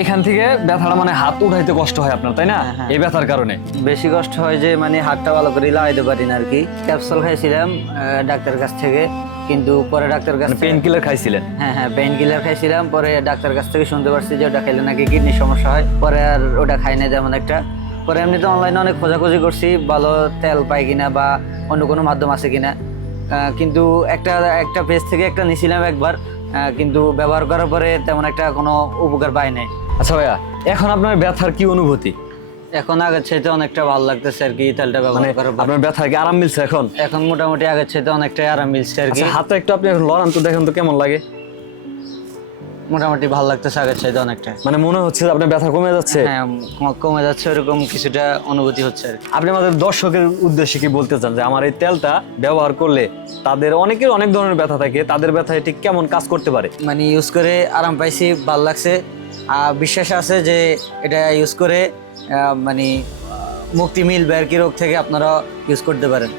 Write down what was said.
এখান থেকে ব্যথাটা মানে হাত উঠাইতে কষ্ট হয় আপনার, তাই না? হ্যাঁ। এই ব্যথার কারণে বেশি কষ্ট হয় যে মানে হাতটা ভালো করে লাগাইতে পারি না আর কি। ক্যাপসুল খাইছিলাম ডাক্তারের কাছ থেকে, কিন্তু পরে ডাক্তার কাছ পেন কিলার খাইছিলেন? হ্যাঁ হ্যাঁ, পেইন কিলার খাইছিলাম। পরে ডাক্তার কাছ থেকে শুনতে পারছি যে ওটা খাইলে নাকি কিডনির সমস্যা হয়। পরে আর ওটা খাই না তেমন একটা। পরে এমনিতে অনলাইনে অনেক খোঁজাখুঁজি করছি ভালো তেল পাই কিনা বা অন্য কোনো মাধ্যম আছে কিনা, কিন্তু একটা একটা পেজ থেকে একটা নিছিলাম একবার, কিন্তু ব্যবহার করার পরে তেমন একটা কোনো উপকার পাই নাই। আচ্ছা ভাইয়া, এখন আপনার ব্যথার কি অনুভূতি? এখন আগের চাইতে অনেকটা ভালো লাগতেছে আর কি তেলটা মানে ব্যবহার করার পর। আপনার ব্যথা কি আরাম মিলছে এখন? এখন মোটামুটি আগের চাইতে অনেকটাই আরাম মিলছে আর কি। আচ্ছা, হাতটা একটু আপনি লড়ান তো, দেখেন তো কেমন লাগে। মোটামুটি ভালো লাগতেছে আগের চাইতে অনেকটা। মানে মনে হচ্ছে যে আপনার ব্যথা কমে যাচ্ছে। হ্যাঁ, কমে যাচ্ছে, এরকম কিছুটা অনুভূতি হচ্ছে আর কি। আপনি আমাদের দর্শকের উদ্দেশ্যে কি বলতে চান যে আমার এই তেলটা ব্যবহার করলে তাদের অনেকের অনেক ধরনের ব্যথা থাকে, তাদের ব্যথায় ঠিক কেমন কাজ করতে পারে? মানে ইউজ করে আরাম পাইছি, ভালো লাগছে। বিশ্বাস আছে যে এটা ইউজ করে মানে মুক্তি মিলবে আর কি রোগ থেকে, আপনারা ইউজ করতে পারেন।